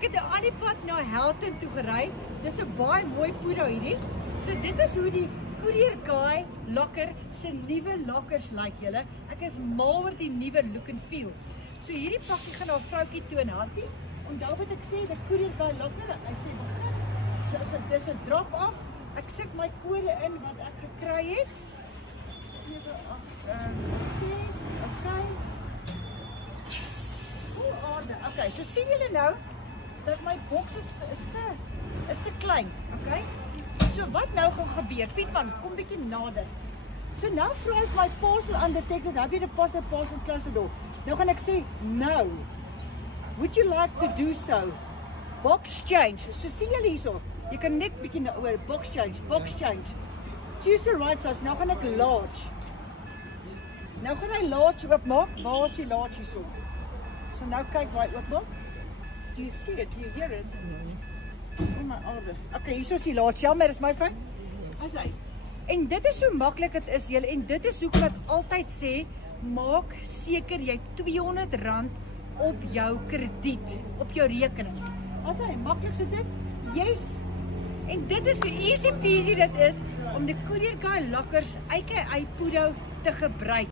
Ek het al die pad na Helton toe gery. Dis 'n baie mooi Pudo hierdie. So dit is hoe die Courier Guy locker se nuwe lockers lyk julle. Ek is mal oor die nuwe look and feel. So hierdie pakkie gaan na 'n vroutjie toe in Harties. Onthou wat ek sê, die Courier Guy locker, hy sê begin. So as dit dis 'n drop af. Ek sit my kode in wat ek gekry het. 7 8 6. Okay. Hoe aarde. Okay, so sien julle nou dat my boks is te klein, okay? So wat nou gaan gebeur? Pietman, kom bietjie nader. So nou vra ek my parcel undetected. Have you deposited parcel close the door? Nou gaan ek sê no. Would you like to do so? Box change. So sien julle hierso. Jy kan net bietjie na oor box change. Choose the right size. Nou gaan ek large. Nou gaan hy large oopmaak. Waar is die large hierso? So nou kyk waar hy oopmaak. Do you see it? Do you hear it? Oh my orde. Okay, hierso is die large. Jammer, is my fout. As hy. En dit is so maklik dit is julle en dit is hoekom ek altyd sê maak seker jy R200 op jou krediet, op jou rekening. As hy maklik soos dit? Yes. En dit is so easy peasy dit is om die Courier Guy lockers aka Pudo te gebruik.